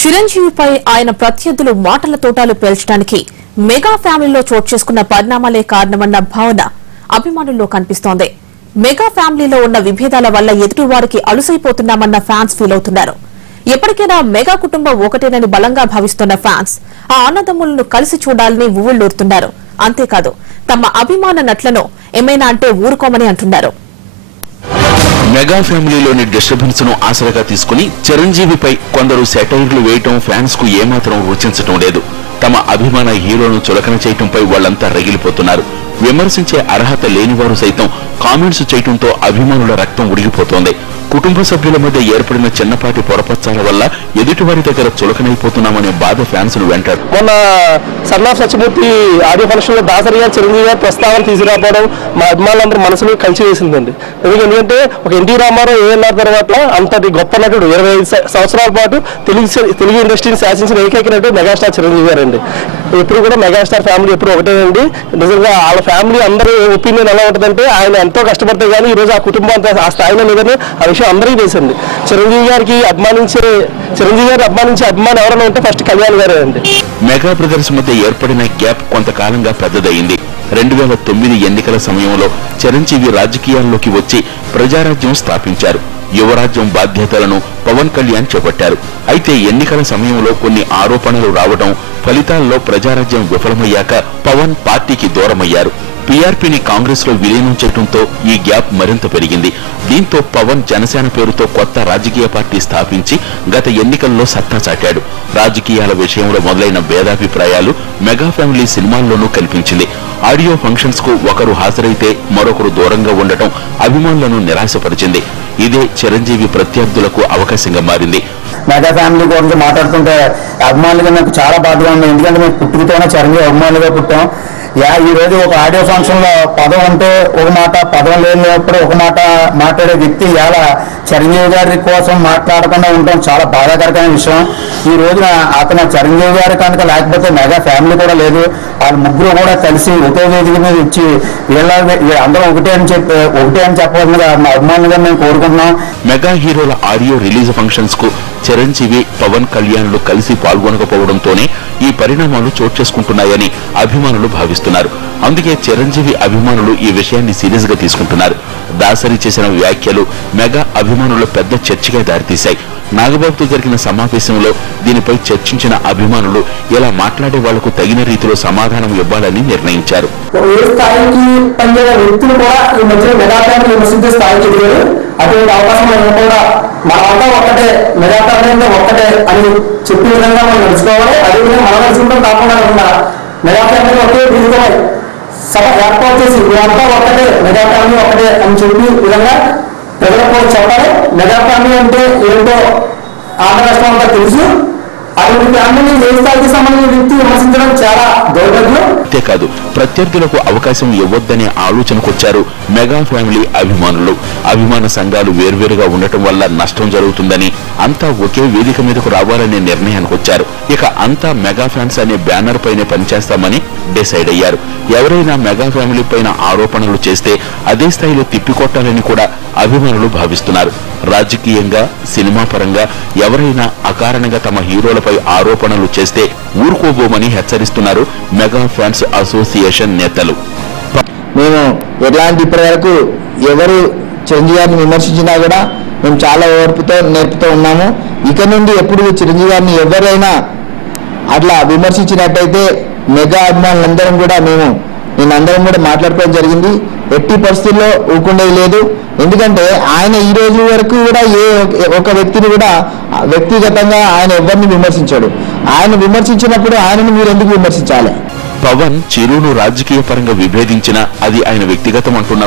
చిరంజీవిపై ఆయన ప్రత్యర్థులు మాటల తోటాలు పేల్చడానికి మెగా ఫ్యామిలీలో చోటు చేసుకున్న పరిణామాలే కారణమన్న భావన అభిమానుల్లో కనిపిస్తోంది. మెగా ఫ్యామిలీలో ఉన్న విభేదాల వల్ల ఎదుటివారికి అలుసైపోతున్నామన్న ఫ్యాన్స్ ఫీల్ అవుతున్నారు. ఎప్పటికైనా మెగా కుటుంబం ఒకటేనని బలంగా భావిస్తున్న ఫ్యాన్స్ ఆ అన్నదమ్ములను కలిసి చూడాలని ఊళ్ళూరుతున్నారు. అంతేకాదు తమ అభిమాన నటులను ఏమైనా అంటే ఊరుకోమని అంటున్నారు. మెగా ఫ్యామిలీలోని డిస్టర్బెన్స్ ను ఆసరాగా తీసుకుని చిరంజీవిపై కొందరు సెటైర్లు వేయటం ఫ్యాన్స్ కు ఏమాత్రం రుచించటం లేదు. తమ అభిమాన హీరోను చులకన చేయటంపై వాళ్లంతా రగిలిపోతున్నారు. విమర్శించే అర్హత లేనివారు సైతం కామెంట్స్ చేయటంతో అభిమానుల రక్తం ఉడిగిపోతోంది. కుటుంబ సభ్యుల మధ్య ఏర్పడిన చిన్నపాటి పొరపచ్చాల వల్ల ఎదుటివారి దగ్గర చులకనైపోతున్నామనే బాధ ఫ్యాన్స్ ను వెంటాడు. మొన్న సన్నాఫ్ సత్యమూర్తి ఆడియో ఫంక్షన్ లో దాసరి గారు చిరంజీవి గారు ప్రస్తావన తీసుకురావడం మా అభిమానులందరూ మనసుని కలిసి వేసిందండి. ఎందుకంటే ఒక ఎన్టీ రామారావు ఏఎన్ఆర్ తర్వాత అంతటి గొప్ప నటుడు 25 సంవత్సరాల పాటు తెలుగు ఇండస్ట్రీని శాసించిన ఏకైక నటుడు మెగాస్టార్ చిరంజీవి గారు అండి. ఎప్పుడు కూడా మెగాస్టార్ ఫ్యామిలీ ఎప్పుడు ఒకటేనండి. నిజంగా వాళ్ళ ఫ్యామిలీ అందరూ ఒపీనియన్ ఎలా ఉంటుందంటే ఆయన ఎంతో కష్టపడితే కానీ ఈ రోజు ఆ కుటుంబం అంతా ఆ స్థాయిలో లేదని ఆ విషయం అందరికీ తెలిసింది. చిరంజీవి గారిని అభిమానించే అభిమానం ఎవరైనా ఉంటే ఫస్ట్ కళ్యాణ్ గారే అండి. మెగా బ్రదర్స్ మధ్య ఏర్పడిన గ్యాప్ కొంతకాలంగా పెద్దదయ్యింది. 2009 ఎన్నికల సమయంలో చిరంజీవి రాజకీయాల్లోకి వచ్చి ప్రజారాజ్యం స్థాపించారు. యువరాజ్యం బాధ్యతలను పవన్ కళ్యాణ్ చేపట్టారు. అయితే ఎన్నికల సమయంలో కొన్ని ఆరోపణలు రావడం, ఫలితాల్లో ప్రజారాజ్యం విఫలమయ్యాక పవన్ పార్టీకి దూరమయ్యారు. పీఆర్పీని కాంగ్రెస్ లో విలీనం చేయడంతో ఈ గ్యాప్ మరింత పెరిగింది. దీంతో పవన్ జనసేన పేరుతో కొత్త రాజకీయ పార్టీ స్థాపించి గత ఎన్నికల్లో సత్తా చాటాడు. రాజకీయాల విషయంలో మొదలైన భేదాభిప్రాయాలు మెగా ఫ్యామిలీ సినిమాల్లోనూ కనిపించింది. ఆడియో ఫంక్షన్స్ కు ఒకరు హాజరైతే మరొకరు దూరంగా ఉండటం అభిమానులను నిరాశపరిచింది. ఇదే చిరంజీవి ప్రత్యర్థులకు అవకాశంగా మారింది. మెగా ఫ్యామిలీ గురించి మాట్లాడుతుంటే అభిమానులుగా నాకు చాలా బాధగా ఉంది. ఎందుకంటే మేము పుట్టుకతోనే చిరంజీవి అభిమానులుగా పుట్టాం. ఈ రోజు ఒక ఆడియో ఫంక్షన్ లో పదం అంటే ఒక మాట, పదం లేనప్పుడు ఒక మాట మాట్లాడే వ్యక్తి ఇలా చిరంజీవి గారి కోసం మాట్లాడకుండా ఉండడం చాలా బాధాకరమైన విషయం. ఈ రోజున అతను చిరంజీవి గారి కనుక లేకపోతే మెగా ఫ్యామిలీ కూడా లేదు. వాళ్ళు ముగ్గురు కూడా కలిసి ఒకే వేదిక మీద ఇచ్చి అందరూ ఒకటే అని చెప్పాలని మా అభిమానులుగా మేము కోరుకుంటున్నాం. మెగా హీరోల ఆడియో రిలీజ్ ఫంక్షన్స్ కు చిరంజీవి, పవన్ కళ్యాణ్లు కలిసి పాల్గొనకపోవడంతోనే ఈ పరిణామాలు చోటు చేసుకుంటున్నాయని అభిమానులు భావిస్తున్నారు. అందుకే చిరంజీవి అభిమానులు ఈ విషయాన్ని సీరియస్ గా తీసుకుంటున్నారు. దాసరి చేసిన వ్యాఖ్యలు మెగా అభిమానులు పెద్ద చర్చగా దారితీశాయి. నాగబాబుతో జరిగిన సమావేశంలో దీనిపై చర్చించిన అభిమానులు ఇలా మాట్లాడే వాళ్లకు తగిన రీతిలో సమాధానం ఇవ్వాలని నిర్ణయించారు. అటువంటి అవకాశం కూడా మనమంతా ఒక్కటే, మెగా ఫ్యామిలీ ఒక్కటే అని చెప్పే విధంగా మనం నడుచుకోవాలి. అదేవిధంగా మనం నడుచుకుంటాం కాకుండా మెగా ఫ్యామిలీ ఒకే విధంగా సభ ఏర్పాటు చేసి మేమంతా ఒక్కటే, మెగా ఫ్యామిలీ ఒక్కటే అని చెప్పే విధంగా ప్రజలకు కూడా చెప్పాలి. మెగా ఫ్యామిలీ అంటే ఏంటో ఆంధ్ర రాష్ట్రం అంతా తెలుసు. అటువంటి ఫ్యామిలీ ఏ స్థాయికి సంబంధించిన వ్యక్తి విమర్శించడం చాలా దౌర్భాగ్యం. అంతేకాదు ప్రత్యర్థులకు అవకాశం ఇవ్వొద్దనే ఆలోచనకొచ్చారు మెగా ఫ్యామిలీ అభిమానులు. అభిమాన సంఘాలు వేర్వేరుగా ఉండటం వల్ల నష్టం జరుగుతుందని అంతా ఒకే వేదిక మీదకు రావాలనే నిర్ణయానికి వచ్చారు. ఇక అంతా మెగా ఫ్యాన్స్ అనే బ్యానర్ పైనే పనిచేస్తామని డిసైడ్ అయ్యారు. ఎవరైనా మెగా ఫ్యామిలీ పైన ఆరోపణలు చేస్తే అదే స్థాయిలో తిప్పికొట్టాలని కూడా అభిమానులు భావిస్తున్నారు. రాజకీయంగా, సినిమా పరంగా ఎవరైనా అకారణంగా తమ హీరోలపై ఆరోపణలు చేస్తే ఊరుకోబోమని హెచ్చరిస్తున్నారు మెగా ఫ్యాన్స్ అసోసియేషన్ నేతలు. మేము ఎట్లాంటి ఇప్పటి వరకు ఎవరు చిరంజీవి గారిని విమర్శించినా కూడా మేము చాలా నేర్పుతూ ఉన్నాము. ఇక నుండి ఎప్పుడు చిరంజీవి గారిని ఎవరైనా అట్లా విమర్శించినట్టయితే మెగా అభిమానులందరం కూడా నేనందరం కూడా మాట్లాడుకోవడం జరిగింది. ఎట్టి పరిస్థితుల్లో ఊరుకుండేది లేదు. ఎందుకంటే ఆయన ఈ రోజు వరకు కూడా ఒక వ్యక్తిని కూడా వ్యక్తిగతంగా ఆయన ఎవరిని విమర్శించాడు. ఆయన విమర్శించినప్పుడు ఆయనను మీరు ఎందుకు విమర్శించాలి? పవన్ చిరును రాజకీయ పరంగా విభేదించినా అది ఆయన వ్యక్తిగతం అంటున్నారు.